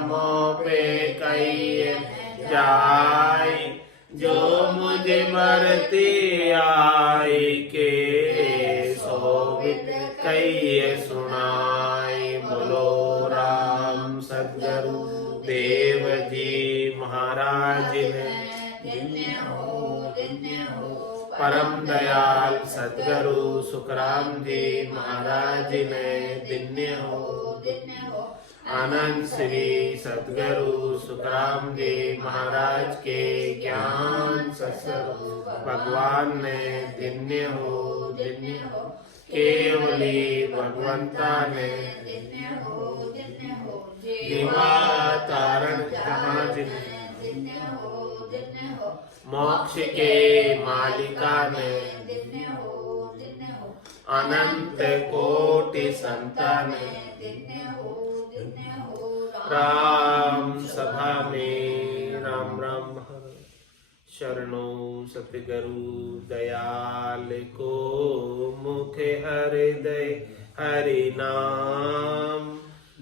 मोह पे कहिए जाय, जो मुझे बरती आई के सोवित कहिए सुनाई। बोलो राम सद्गुरु देव जी महाराज ने, परम दयाल सद्गुरु सुखराम जी महाराज ने दिन्य हो। आनंद श्री सद्गुरु सुखराम जी महाराज के ज्ञान सत्संग भगवान ने दिन्य हो, दिन्य हो। केवली भगवंता ने जीवा तारण जहाँ जिन्हें, मोक्ष के मालिका ने अनंत कोटि संतान। राम सभा में राम राम हर, शरणो सतगुरु दयाल को मुख हृदय हरि नाम।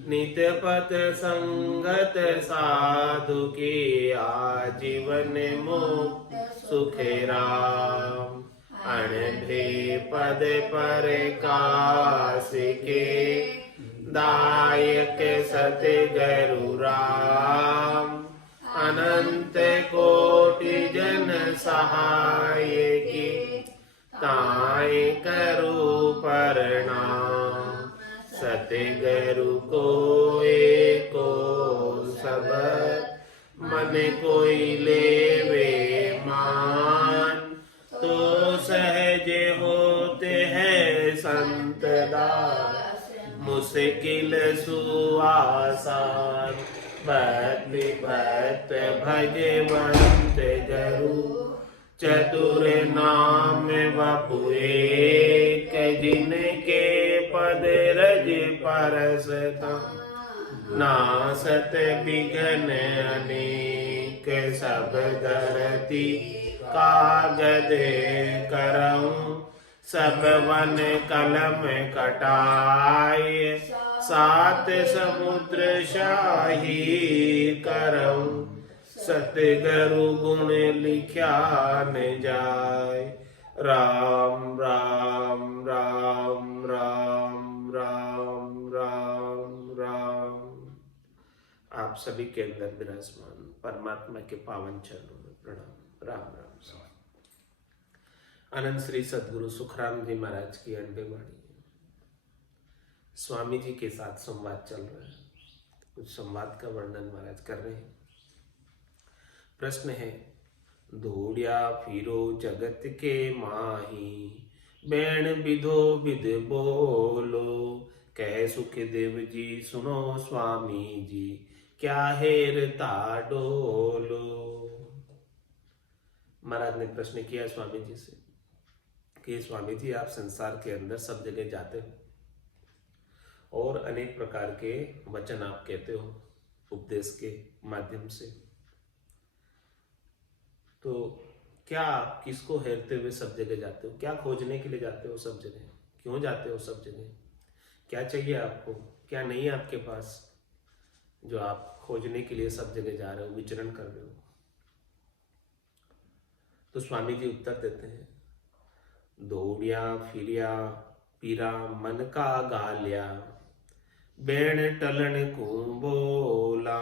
नित्य पथ संगत साधु की आजीवन मुक्त सुख राम। अनभे पद पर काश के दायक सतगुरु राम। अनंत कोटि जन सहाय की ताय करो प्रणाम। सतगुरु को एको सब मन कोई लेवे मान। तो सहज होते हैं संत दास, मुश्किल सुआसान। भक्ति भक्त भगवंत गुरु, चतुर नाम वपु एक। जिनके पद रज परसता, नासत विघ्न अनेक। सब धरती कागज करऊं, सब वन कलम कटाए। सात समुद्र शाही करऊं, सतगुरु गुण लिख्या न जाय। राम राम राम राम राम राम राम। आप सभी के अंदर विराजमान परमात्मा के पावन चरणों में प्रणाम। राम राम। आनंद श्री सद्गुरु सुखराम जी महाराज की अंडे वाणी। स्वामी जी के साथ संवाद चल रहा है, कुछ संवाद का वर्णन महाराज कर रहे हैं। प्रश्न है, दौड़िया फिरो जगत के माही, बैण विधो विध बोलो। कह सुखदेव जी सुनो स्वामी जी, क्या हेरता डोलो। महाराज ने प्रश्न किया स्वामी जी से कि स्वामी जी आप संसार के अंदर सब जगह जाते हो और अनेक प्रकार के वचन आप कहते हो उपदेश के माध्यम से, तो क्या आप किसको हेरते हुए सब जगह जाते हो? क्या खोजने के लिए जाते हो सब जगह? क्यों जाते हो सब जगह? क्या चाहिए आपको? क्या नहीं है आपके पास जो आप खोजने के लिए सब जगह जा रहे हो, विचरण कर रहे हो? तो स्वामी जी उत्तर देते हैं, दौड़िया फिरिया पीरा मन का गालिया, बैण टलन को बोला।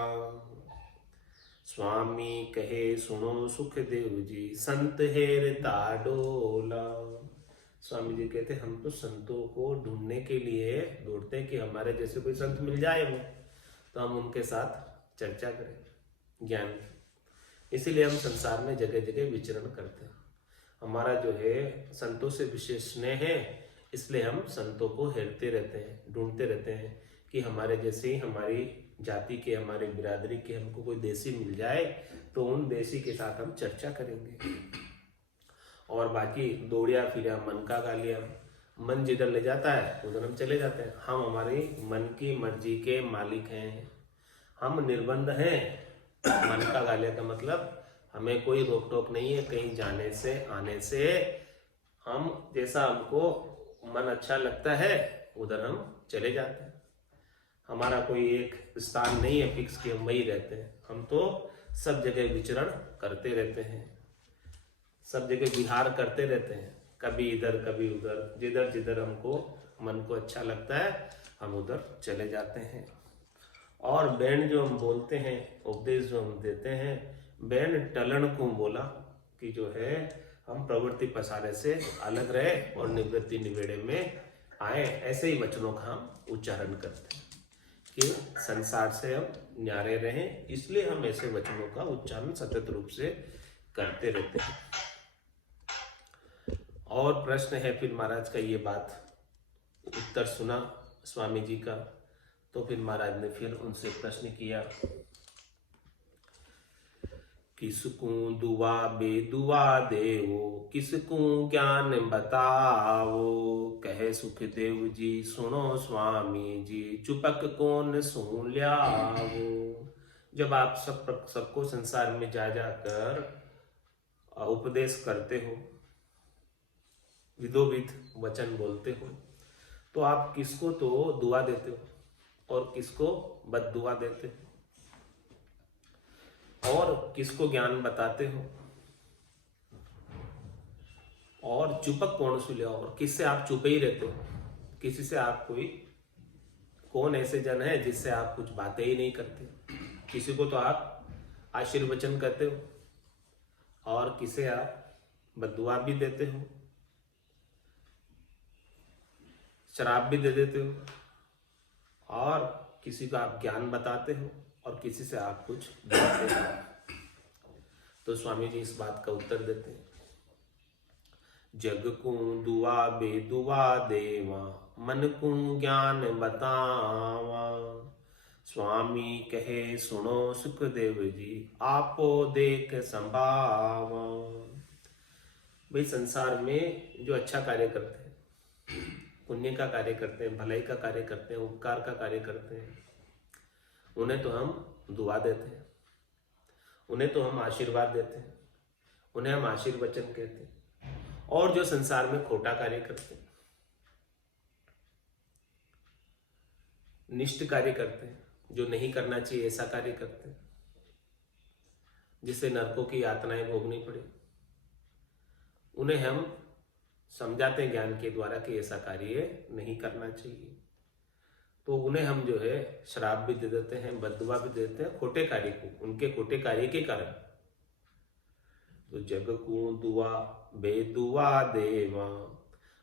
स्वामी कहे सुनो सुखदेव जी, संत हेरता डोला। स्वामी जी कहते हम तो संतों को ढूंढने के लिए दौड़ते हैं कि हमारे जैसे कोई संत मिल जाए हमें, तो हम उनके साथ चर्चा करें ज्ञान की। इसीलिए हम संसार में जगह जगह विचरण करते हैं। हमारा जो है संतों से विशेष स्नेह है, इसलिए हम संतों को हेरते रहते हैं, ढूंढते रहते हैं कि हमारे जैसे ही हमारी जाति के, हमारे बिरादरी के हमको कोई देसी मिल जाए तो उन देसी के साथ हम चर्चा करेंगे। और बाकी दौड़िया फिरा मन का गालिया, मन जिधर ले जाता है उधर हम चले जाते हैं। हम हमारी मन की मर्जी के मालिक हैं, हम निर्बंध हैं। मन का गालिया का मतलब हमें कोई रोक टोक नहीं है कहीं जाने से आने से। हम जैसा हमको मन अच्छा लगता है उधर हम चले जाते हैं। हमारा कोई एक स्थान नहीं है फिक्स कि हम वही रहते हैं। हम तो सब जगह विचरण करते रहते हैं, सब जगह विहार करते रहते हैं, कभी इधर कभी उधर, जिधर जिधर हमको मन को अच्छा लगता है हम उधर चले जाते हैं। और बैंड जो हम बोलते हैं, उपदेश जो हम देते हैं, बैंड टलन को बोला कि जो है हम प्रवृत्ति पसारे से अलग रहे और निवृत्ति निवेड़े में आए, ऐसे ही वचनों का हम उच्चारण करते हैं कि संसार से हम न्यारे रहें, इसलिए हम ऐसे वचनों का उच्चारण सतत रूप से करते रहते हैं। और प्रश्न है फिर महाराज का, ये बात उत्तर सुना स्वामी जी का, तो फिर महाराज ने फिर उनसे प्रश्न किया, किसको दुआ बेदुआ देवो, किसको ज्ञान बताओ, कहे सुखदेव जी सुनो स्वामी जी, चुपक कौन सुन ल्यावो। जब आप सबको संसार में जा जाकर उपदेश करते हो, विदोविद वचन बोलते हो, तो आप किसको तो दुआ देते हो और किसको बद्दुआ देते हो, और किसको ज्ञान बताते हो, और चुपक कौन सुले, और किससे आप चुप ही रहते हो, किसी से आप कोई, कौन ऐसे जन है जिससे आप कुछ बातें ही नहीं करते, किसी को तो आप आशीर्वचन करते हो और किसे आप बद्दुआ भी देते हो, शराब भी दे देते हो, और किसी को आप ज्ञान बताते हो और किसी से आप कुछ बोलते हो। तो स्वामी जी इस बात का उत्तर देते हैं, जग को दुआ बेदुआ देवा, मन को ज्ञान बतावा, स्वामी कहे सुनो सुखदेव जी, आपो देख संभावा। भाई संसार में जो अच्छा कार्य करते हैं, पुण्य का कार्य करते हैं, भलाई का कार्य करते हैं, उपकार का कार्य करते हैं, उन्हें तो हम दुआ देते हैं, उन्हें तो हम आशीर्वाद देते हैं, उन्हें हम आशीर्वचन कहते हैं। और जो संसार में खोटा कार्य करते हैं, निष्ठ कार्य करते हैं, जो नहीं करना चाहिए ऐसा कार्य करते हैं, जिससे नरकों की यातनाएं भोगनी पड़े, उन्हें हम समझाते हैं ज्ञान के द्वारा कि ऐसा कार्य नहीं करना चाहिए। तो उन्हें हम जो है श्राप भी दे देते हैं, बद्दुआ भी देते हैं, खोटे कार्य को, उनके खोटे कार्य के कारण। तो जग को दुआ बेदुआ देवा,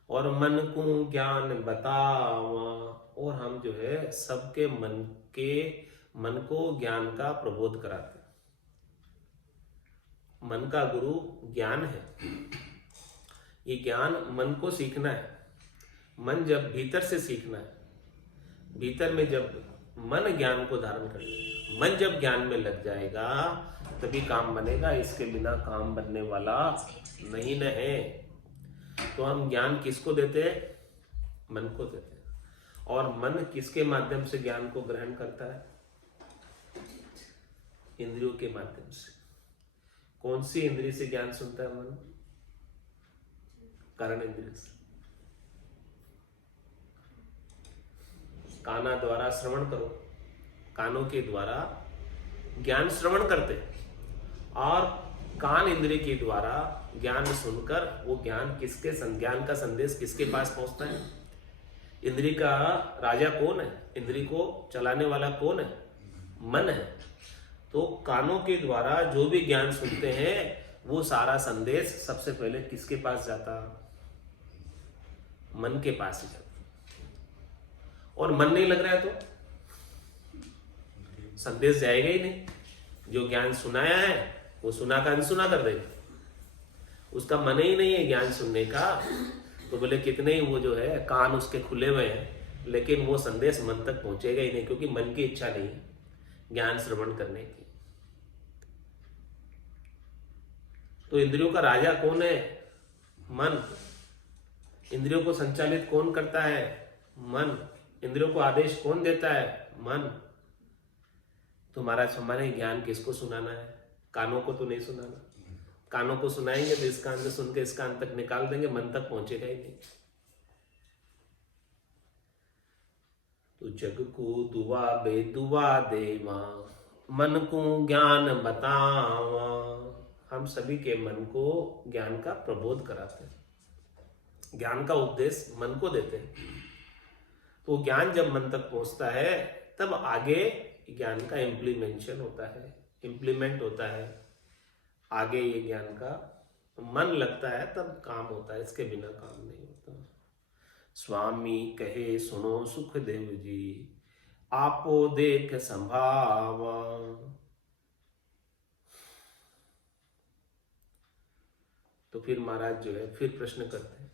और मन को ज्ञान बतावा, और हम जो है सबके मन को ज्ञान का प्रबोध कराते हैं। मन का गुरु ज्ञान है, ये ज्ञान मन को सीखना है, मन जब भीतर से सीखना है, भीतर में जब मन ज्ञान को धारण करेगा, मन जब ज्ञान में लग जाएगा तभी काम बनेगा, इसके बिना काम बनने वाला नहीं न है। तो हम ज्ञान किसको देते हैं? मन को देते हैं। और मन किसके माध्यम से ज्ञान को ग्रहण करता है? इंद्रियों के माध्यम से। कौन सी इंद्रिय से ज्ञान सुनता है मन? कर्ण इंद्रिय से। काना द्वारा श्रवण करो, कानों के द्वारा ज्ञान श्रवण करते, और कान इंद्रिय के द्वारा ज्ञान सुनकर वो ज्ञान ज्ञान का संदेश किसके पास पहुंचता है? इंद्रिय का राजा कौन है? इंद्रिय को चलाने वाला कौन है? मन है। तो कानों के द्वारा जो भी ज्ञान सुनते हैं वो सारा संदेश सबसे पहले किसके पास जाता? मन के पास ही जाता। और मन नहीं लग रहा है तो संदेश जाएगा ही नहीं। जो ज्ञान सुनाया है वो सुना का अनसुना कर देगा, उसका मन ही नहीं है ज्ञान सुनने का। तो बोले कितने ही वो जो है कान उसके खुले हुए हैं, लेकिन वो संदेश मन तक पहुंचेगा ही नहीं, क्योंकि मन की इच्छा नहीं है ज्ञान श्रवण करने की। तो इंद्रियों का राजा कौन है? मन। इंद्रियों को संचालित कौन करता है? मन। इंद्रियों को आदेश कौन देता है? मन। तो महाराज हमारे ज्ञान किसको सुनाना है? कानों को तो नहीं सुनाना। कानों को सुनाएंगे तो इस कान से सुन के इस कान तक निकाल देंगे, मन तक पहुंचेगा ही नहीं। तो जग को दुआ बे दुआ देवा, मन को ज्ञान बतावा। हम सभी के मन को ज्ञान का प्रबोध कराते हैं, ज्ञान का उपदेश मन को देते हैं। तो ज्ञान जब मन तक पहुंचता है तब आगे ज्ञान का इम्प्लीमेंशन होता है, इम्प्लीमेंट होता है। आगे ये ज्ञान का मन लगता है तब काम होता है, इसके बिना काम नहीं होता। स्वामी कहे सुनो सुखदेव जी, आपो देख संभावा। तो फिर महाराज जो है फिर प्रश्न करते हैं,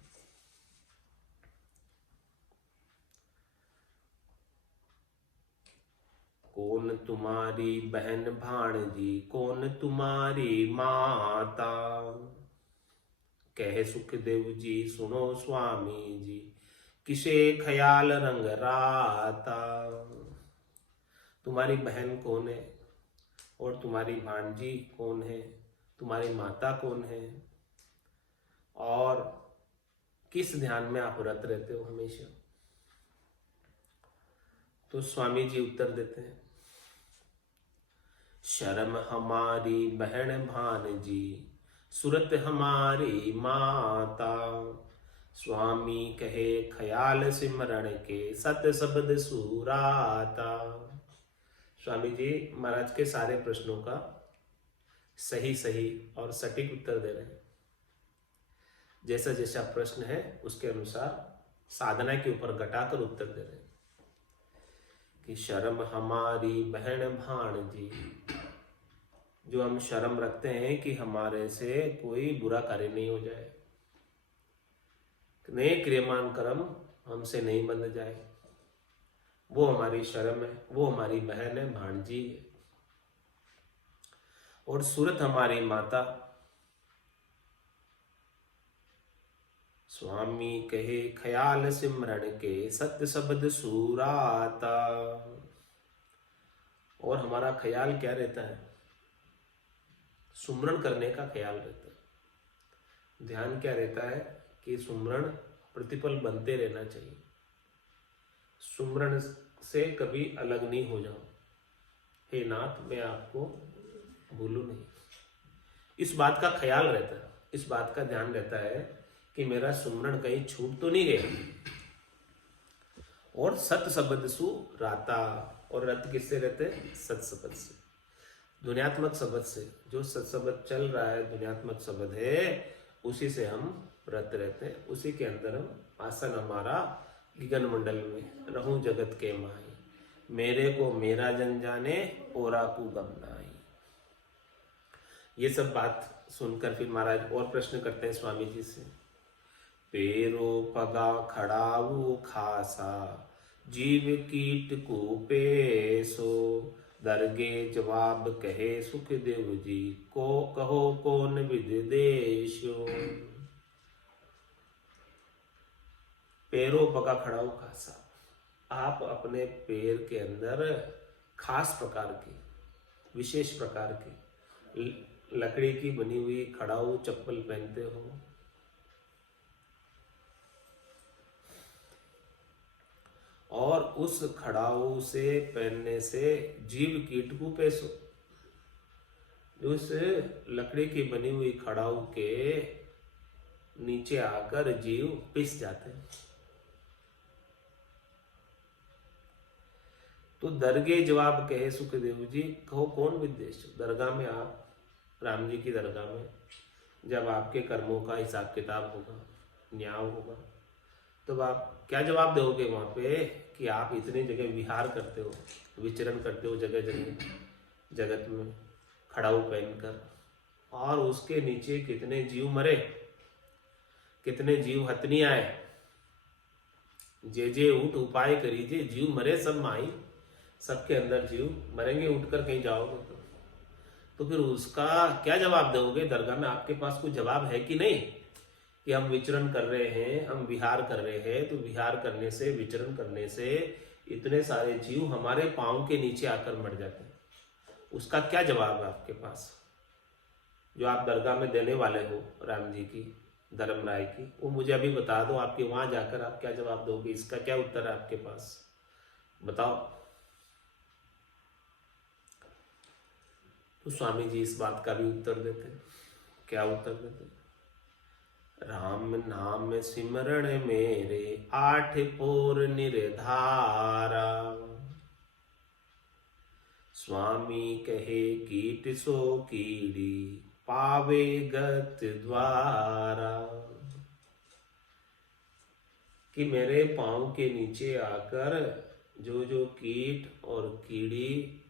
कौन तुम्हारी बहन भाणजी, कौन तुम्हारी माता। कहे सुखदेव जी सुनो स्वामी जी, किसे ख्याल रंग राता। तुम्हारी बहन कौन है और तुम्हारी भांजी कौन है, तुम्हारी माता कौन है, और किस ध्यान में आप व्रत रहते हो हमेशा। तो स्वामी जी उत्तर देते हैं, शर्म हमारी बहन भानजी, सुरत हमारी माता। स्वामी कहे ख्याल सिमरण के, सत शब्द सुराता। स्वामी जी महाराज के सारे प्रश्नों का सही सही और सटीक उत्तर दे रहे हैं। जैसा जैसा प्रश्न है उसके अनुसार साधना के ऊपर घटाकर उत्तर दे रहे हैं कि शर्म हमारी बहन भाणजी, जो हम शर्म रखते हैं कि हमारे से कोई बुरा कार्य नहीं हो जाए, नए क्रियमान कर्म हमसे नहीं बंध जाए, वो हमारी शर्म है, वो हमारी बहन है, भाणजी है। और सूरत हमारी माता। स्वामी कहे ख्याल सिमरण के, सत्य शब्द सुराता। और हमारा ख्याल क्या रहता है, सुमरण करने का ख्याल रहता है। ध्यान क्या रहता है कि सुमरण प्रतिपल बनते रहना चाहिए, सुमरण से कभी अलग नहीं हो जाओ। हे नाथ मैं आपको भूलूं नहीं, इस बात का ख्याल रहता है, इस बात का ध्यान रहता है कि मेरा सुमरण कहीं छूट तो नहीं गया। और सत शब्द सु राता, और रत किससे रहते हैं, सत शब्द से, दुनियात्मक शब्द से। जो सत शब्द चल रहा है, दुनियात्मक शब्द है, उसी से हम व्रत रहते हैं, उसी के अंदर हम आसन हमारा गगन मंडल में रहूं जगत के माही, मेरे को मेरा जन जाने ओरा को गम नाई। ये सब बात सुनकर फिर महाराज और प्रश्न करते हैं स्वामी जी से, पेरो पगा खड़ाऊ खासा, जीव कीट को पेसो। दरगे जवाब कहे सुखदेव जी, को कहो कौन विद देशो। पैरों पगा खड़ाऊ खासा, आप अपने पैर के अंदर खास प्रकार की, विशेष प्रकार की लकड़ी की बनी हुई खड़ाऊ चप्पल पहनते हो। और उस खड़ाऊ से पहनने से जीव कीट को पेसो। उस लकड़ी की बनी हुई खड़ाऊ के नीचे आकर जीव पिस जाते हैं। तो दरगे जवाब कहे सुखदेव जी, कहो कौन विदेश। दरगाह में आप, राम जी की दरगाह में जब आपके कर्मों का हिसाब किताब होगा, न्याय होगा, तो आप क्या जवाब दोगे वहां पे कि आप इतनी जगह विहार करते हो, विचरण करते हो जगह जगह जगत में खड़ाऊ पहनकर, और उसके नीचे कितने जीव मरे, कितने जीव हतनी आए। जे जे उठ उपाय करीजे, जीव मरे सब माई, सबके अंदर जीव मरेंगे उठकर कहीं जाओगे तो फिर उसका क्या जवाब दोगे। दरगाह में आपके पास कोई जवाब है कि नहीं कि हम विचरण कर रहे हैं, हम विहार कर रहे हैं, तो विहार करने से, विचरण करने से इतने सारे जीव हमारे पांव के नीचे आकर मर जाते हैं। उसका क्या जवाब है आपके पास, जो आप दरगाह में देने वाले हो राम जी की, धर्म राय की, वो मुझे अभी बता दो। आपके वहां जाकर आप क्या जवाब दोगे, इसका क्या उत्तर है आपके पास। बताओ। तो स्वामी जी इस बात का भी उत्तर देते। क्या उत्तर देते? राम नाम सिमरण मेरे 8 पोर निर्धारा। स्वामी कहे कीट सो कीड़ी पावे गत द्वारा। कि मेरे पांव के नीचे आकर जो जो कीट और कीड़ी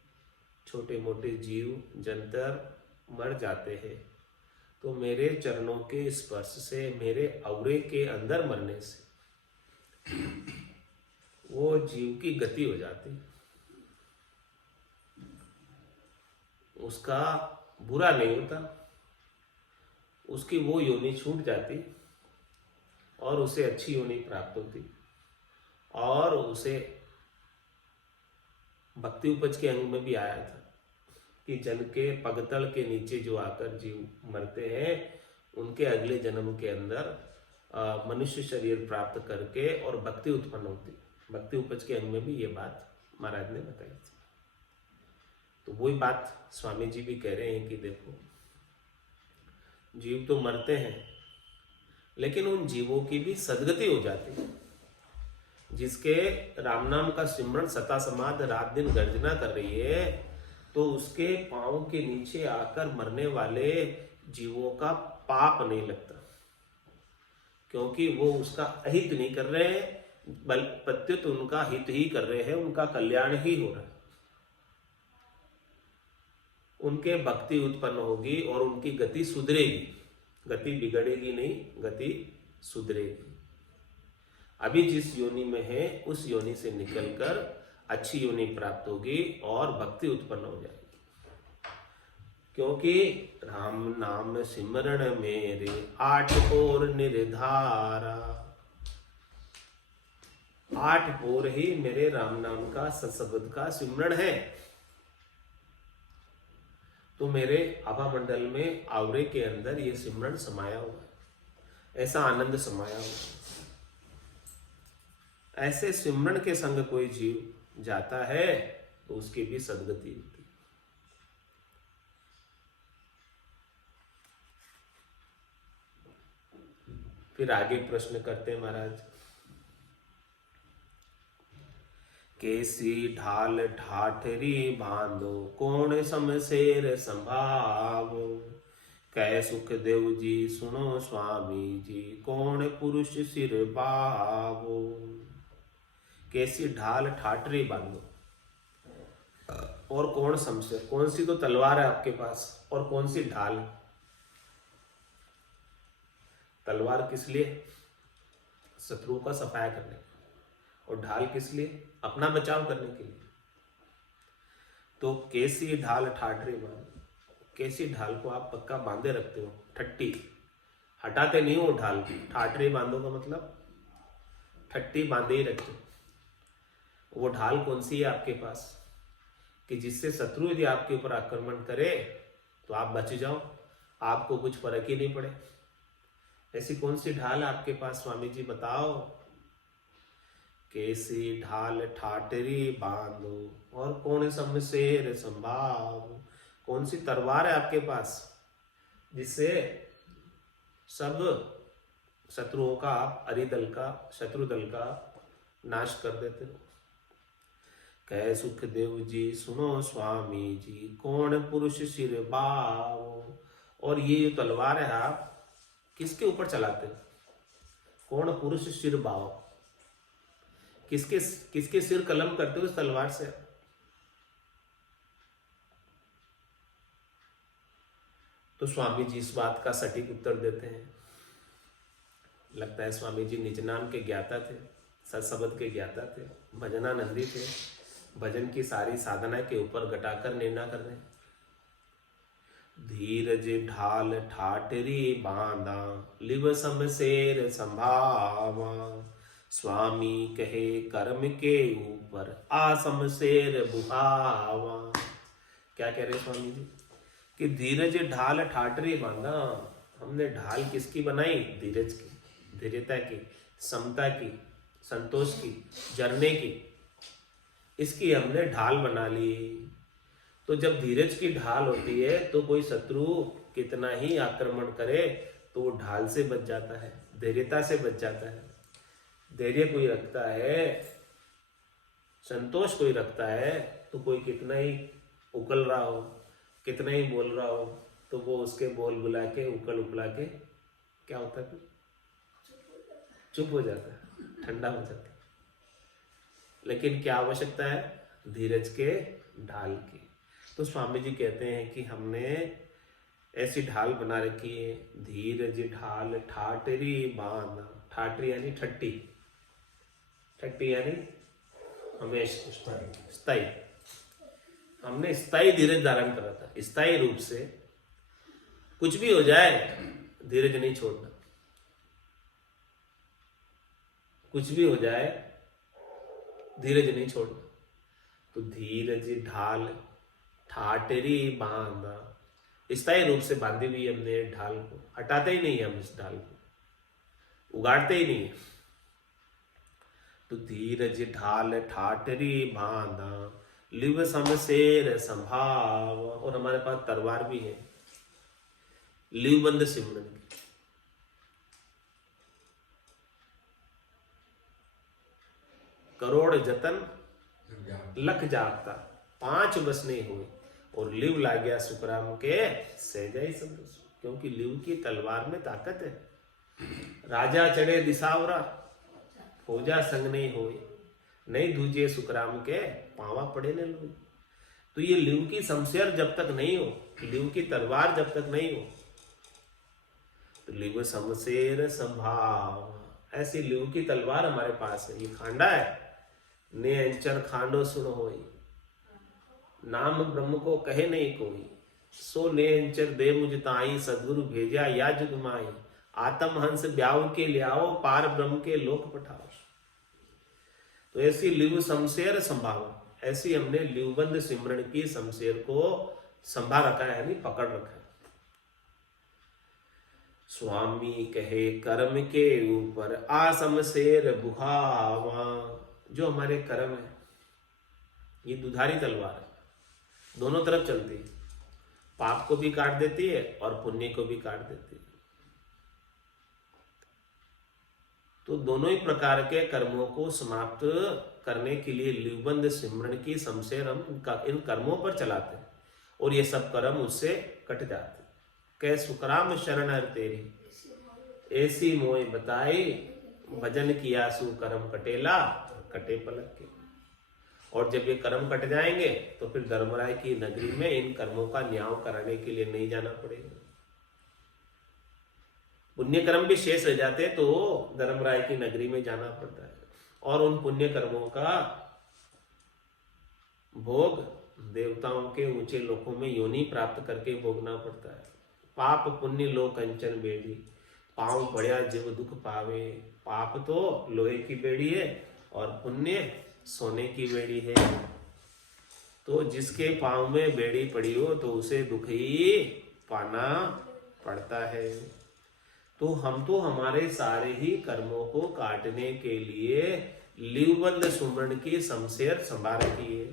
छोटे मोटे जीव जंतर मर जाते हैं, तो मेरे चरणों के स्पर्श से, मेरे औरे के अंदर मरने से वो जीव की गति हो जाती, उसका बुरा नहीं होता, उसकी वो योनि छूट जाती और उसे अच्छी योनि प्राप्त होती। और उसे भक्ति उपज के अंग में भी आया था कि जन के पगतल के नीचे जो आकर जीव मरते हैं, उनके अगले जन्म के अंदर मनुष्य शरीर प्राप्त करके और भक्ति उत्पन्न होती। भक्ति उपज के अंग में भी ये बात महाराज ने बताई थी। तो वही बात स्वामी जी भी कह रहे हैं कि देखो, जीव तो मरते हैं, लेकिन उन जीवों की भी सदगति हो जाती है। जिसके राम नाम का सिमरण सता समाध रात दिन गर्जना कर रही है, तो उसके पांव के नीचे आकर मरने वाले जीवों का पाप नहीं लगता, क्योंकि वो उसका अहित नहीं कर रहे हैं, प्रत्युत उनका हित ही कर रहे हैं, उनका कल्याण ही हो रहा है। उनके भक्ति उत्पन्न होगी और उनकी गति सुधरेगी। गति बिगड़ेगी नहीं, गति सुधरेगी। अभी जिस योनि में है उस योनि से निकलकर अच्छी योनि प्राप्त होगी और भक्ति उत्पन्न हो जाएगी। क्योंकि राम नाम सिमरण मेरे 8 पोर निर्धारा। 8 पोर ही मेरे राम नाम का सत्शब्द का सिमरण है। तो मेरे आभा मंडल में आवरे के अंदर ये सिमरन समाया हुआ है, ऐसा आनंद समाया हुआ है। ऐसे सिमरन के संग कोई जीव जाता है तो उसकी भी सदगति होती है। फिर आगे प्रश्न करते हैं महाराज। केसी ढाल ठाठरी बांधो कौन समशेर संभावो। कै सुख देव जी सुनो स्वामी जी कौन पुरुष सिर बावो। कैसी ढाल ठाठरी बांधो और कौन शमशेर, कौन सी तो तलवार है आपके पास और कौन सी ढाल। तलवार किस लिए? शत्रुओं का सफाया करने, और ढाल किस लिए? अपना बचाव करने के लिए। तो कैसी ढाल ठाठरी बांधो। कैसी ढाल को आप पक्का बांधे रखते हो, ठट्टी हटाते नहीं हो ढाल की। ठाठरी बांधो का मतलब ठट्टी बांधे ही रखते हो। वो ढाल कौन सी है आपके पास कि जिससे शत्रु यदि आपके ऊपर आक्रमण करे तो आप बच जाओ, आपको कुछ फर्क ही नहीं पड़े। ऐसी कौन सी ढाल है आपके पास स्वामी जी बताओ। कैसी ढाल ठाठरी बांधो और कौन शमशेर संभाव। कौन सी तलवार है आपके पास जिससे सब शत्रुओं का, आप अरिदल का, शत्रु दल का नाश कर देते हो। कै सुख देव जी सुनो स्वामी जी कौन पुरुष सिर बाव। और ये तलवार है आप किसके ऊपर चलाते हो? कौन पुरुष सिर बाव, किसके किसके सिर कलम करते हो इस तलवार से? तो स्वामी जी इस बात का सटीक उत्तर देते हैं। लगता है स्वामी जी निज नाम के ज्ञाता थे, सत्शब्द के ज्ञाता थे, भजनानंदी थे। भजन की सारी साधना के ऊपर घटाकर निर्णय कर रहे। धीरज ढाल ठाठरी बांधा लिव शमशेर संभावा। स्वामी कहे कर्म के ऊपर आ शमशेर बुहावा। क्या कह रहे स्वामी जी कि धीरज ढाल ठाठरी बांधा। हमने ढाल किसकी बनाई? धीरज की, धीरता की, समता की, संतोष की, जरने की। इसकी हमने ढाल बना ली। तो जब धीरज की ढाल होती है तो कोई शत्रु कितना ही आक्रमण करे तो वो ढाल से बच जाता है, धैर्यता से बच जाता है। धैर्य कोई रखता है, संतोष कोई रखता है, तो कोई कितना ही उकल रहा हो, कितना ही बोल रहा हो, तो वो उसके बोल बुला के उकल उपला के क्या होता है, चुप हो जाता है, ठंडा हो जाता है। लेकिन क्या आवश्यकता है? धीरज के ढाल की। तो स्वामी जी कहते हैं कि हमने ऐसी ढाल बना रखी है, धीरज ढाल ठाटरी बांध। ठाटरी यानी ठट्टी, ठट्टी यानी हमेशा स्थायी। हमने स्थायी धीरज धारण करा था। स्थायी रूप से कुछ भी हो जाए धीरज नहीं छोड़ना, कुछ भी हो जाए धीरज नहीं छोड़ना। तो धीरज ढाल ठाटरी बांधा, स्थायी रूप से बांधी हुई हमने ढाल को, हटाते ही नहीं हम इस ढाल को, उगाड़ते ही नहीं। तो धीरज ढाल ठाटरी बांधा लिव समशेर संभाव। और हमारे पास तलवार भी है, लिवबंद सिमरन की। करोड़ जतन लख जागता, 5 बस नहीं हुए और लिव ला गया सुखराम के सहजाई संतोष। क्योंकि लिव की तलवार में ताकत है। राजा चढ़े दिसावरा फौजा संग नहीं होई, नहीं दूजे सुखराम के पावा पड़े न लोई। तो ये लिव की शमशेर जब तक नहीं हो, लिव की तलवार जब तक नहीं हो, तो लिव शमशेर संभाव, ऐसी लिव की तलवार हमारे पास है। ये खांडा है, ने अंचर खांडो सुन होई, नाम ब्रह्म को कहे नहीं कोई, सो ने अंचर दे मुझ ताई, सदगुरु भेजा या जुग माई, आत्म हंस ब्याव के लियाओ, पार ब्रह्म के लोक पठाओ। तो ऐसी लिव शमशेर संभाव, ऐसी हमने लिवबंद सिमरन की शमशेर को संभाल रखा है, यानी पकड़ रखा है। स्वामी कहे कर्म के ऊपर आ शमशेर बुहावा। जो हमारे कर्म है ये दुधारी तलवार है, दोनों तरफ चलती है, पाप को भी काट देती है और पुण्य को भी काट देती है। तो दोनों ही प्रकार के कर्मों को समाप्त करने के लिए लिवबंद सिमरन की शमशेर हम इन कर्मों पर चलाते हैं और ये सब कर्म उससे कट जाते हैं। कह सुखराम शरण हर तेरी, ऐसी मोय बताई, भजन किया सु कर्म कटेला, कटे पलक के। और जब ये कर्म कट जाएंगे तो फिर धर्मराय की नगरी में इन कर्मों का न्याय कराने के लिए नहीं जाना पड़ेगा। पुण्य कर्म भी शेष रह जाते तो धर्मराय की नगरी में जाना पड़ता है और उन पुण्य कर्मों का भोग देवताओं के ऊंचे लोकों में योनि प्राप्त करके भोगना पड़ता है। पाप पुण्य लो कंचन बेड़ी, पांव पड़िया जीव दुख पावे। पाप तो लोहे की बेड़ी है और पुण्य सोने की बेड़ी है। तो जिसके पांव में बेड़ी पड़ी हो तो उसे दुख ही पाना पड़ता है। तो हम तो हमारे सारे ही कर्मों को काटने के लिए लिवबंद सुमरण की शमशेर संभाल रखी है।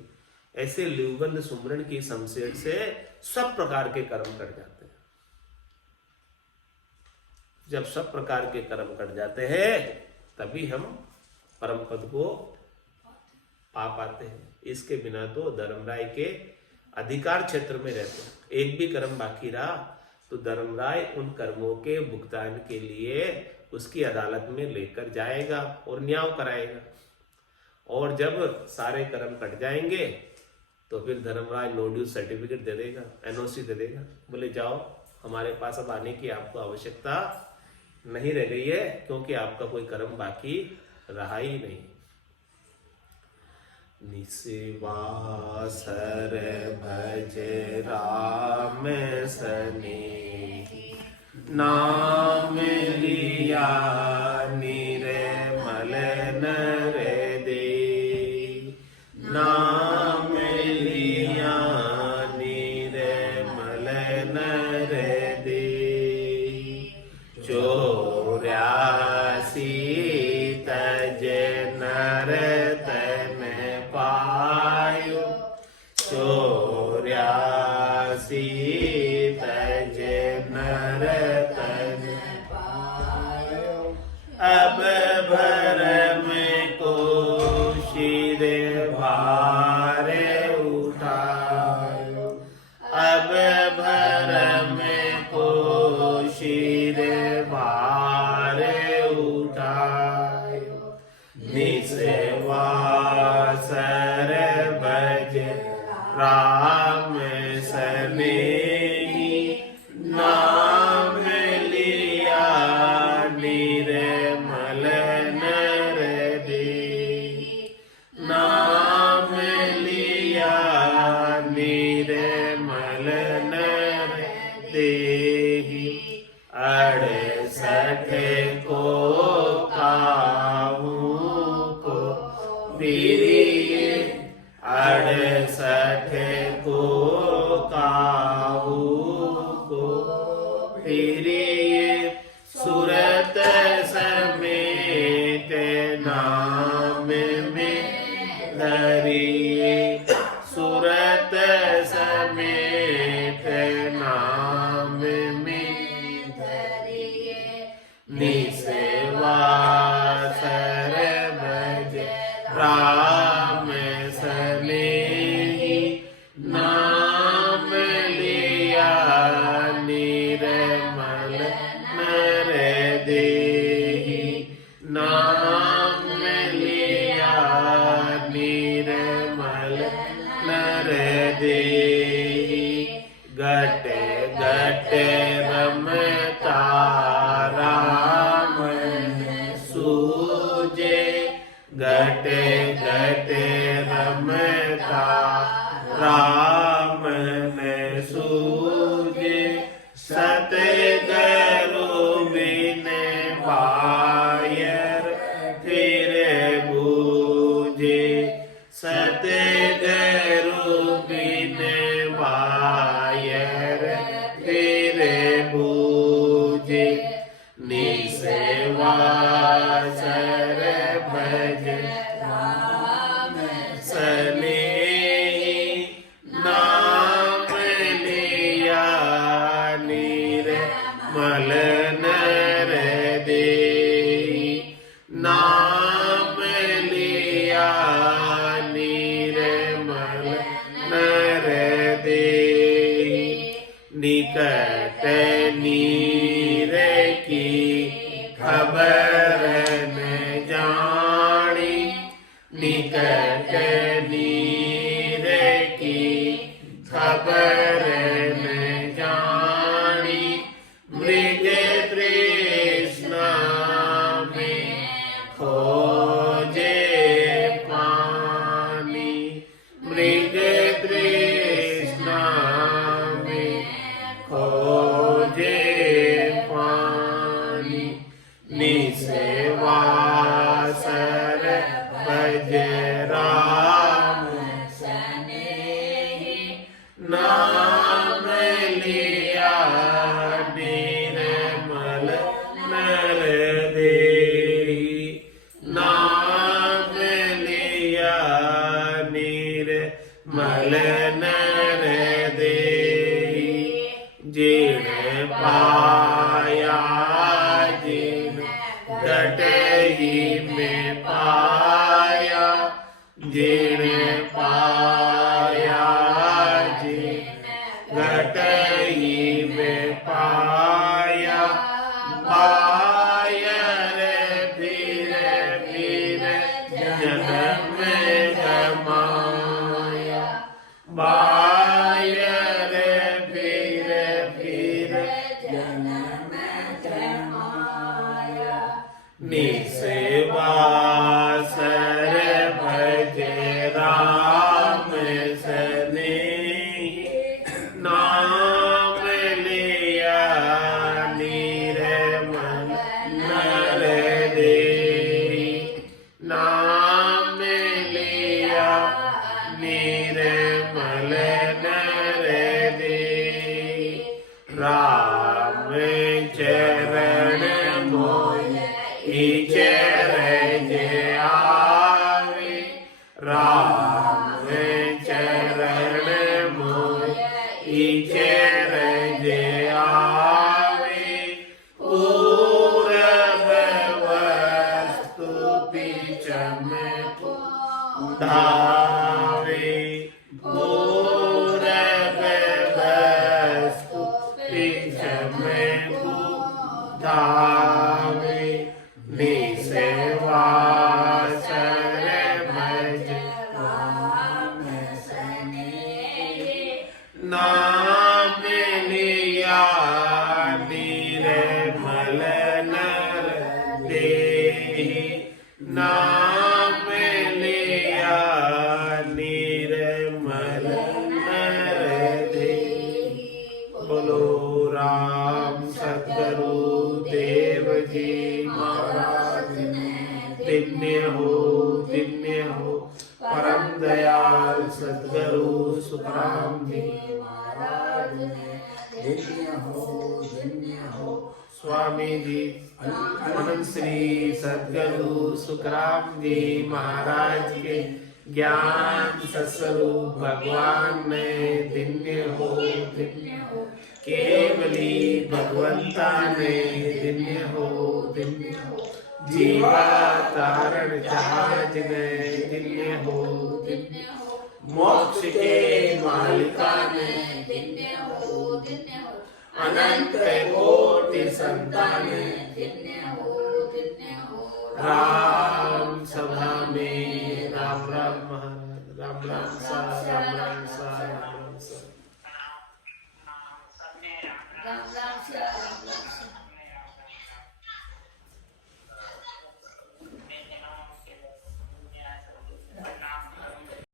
ऐसे लिवबंद सुमरण की शमशेर से सब प्रकार के कर्म कट जाते हैं। जब सब प्रकार के कर्म कट जाते हैं तभी हम परम पद को पा पाते हैं। इसके बिना तो धर्मराय के अधिकार क्षेत्र में रहते हैं। एक भी कर्म बाकी रहा तो धर्मराय उन कर्मों के भुगतान के लिए उसकी अदालत में लेकर जाएगा और न्याय कराएगा। और जब सारे कर्म कट जाएंगे तो फिर धर्मराय नो ड्यू सर्टिफिकेट दे देगा, एनओसी दे देगा, बोले जाओ हमारे पास अब आने की आपको आवश्यकता नहीं रह गई है क्योंकि आपका कोई कर्म बाकी रहा ही नहीं। निस्वासर भज राम सने, नाम लिया निर्मल नर दे, नाम लिया निर्मल नर दे, 84 तज नर तन पा दासी तज नर तन पायो। अब भरम को शिर भार उठायो। अब भरम को शिर भार उठायो। निस्वासर भज राम सनेही। नाम लिया निर्मल नर देहि। नाम लिया निर्मल नर देहि। 68 को काहू को प्रिय। 68 को काहू को प्रिय। सुरत समेत नाम में धरिए। सुरत समेत नाम में धरिए। निस्वासर भज राम सनेही। नाम लिया निर्मल नर देहि। नाम लिया निर्मल नर देहि। घट घट रमता राम सूजे। घट घट रमता राम सूजे। सतगुरु बिन बायर फिर बूझे। सतगुरु बिन बायर फिर बूझे। निस्वासर भज राम सनेही। नाम लिया निर्मल नर देहि। नाम लिया निर्मल नर देहि। निकट नीर की खबर न जानी। निकट नीर की खबर न जानी। मृग तृष्णा में खोजे पानी। मृग तृष्णा में खोजे पानी। निस्वासर भज राम सनेही। नाम लिया निर्मल नर देहि। नाम लिया निर्मल नर देहि। जिन पाया जिन घटहि में पाया। जिन पाया जिन घटहि में पाया। पायर फिर फिर जन्म गमाया। पायर फिर फिर जन्म गमाया। निस्वासर भज राम सनेही। नाम लिया निर्मल नर देहि। नाम लिया निर्मल नर देहि। राम चरण मोहि चरण आवे। राम चरण मोहि पीछे रह आवे पूरब वस्तु पीछे में धावे पूरब वस्तु पीछे में धावे निसेवा नाम लिया निर्मल नर देहि नाम लिया निर्मल नर देहि बोलो राम सद्गुरु देव जी महाराज दिव्य हो परम दयाल सद्गुरु सुखराम जी महाराज दिव्य हो स्वामी जी अनंत श्री सद्गुरु सुखराम जी महाराज के ज्ञान सस्वरूप भगवान में दिव्य हो केवली भगवंता ने दिव्य हो जीवा तारण जहाज में दिव्य हो मोक्ष के मालिका में दिव्य हो अनंत कोटि संतान राम सभा में राम राम महाराज राम राम सा राम राम सा राम राम सा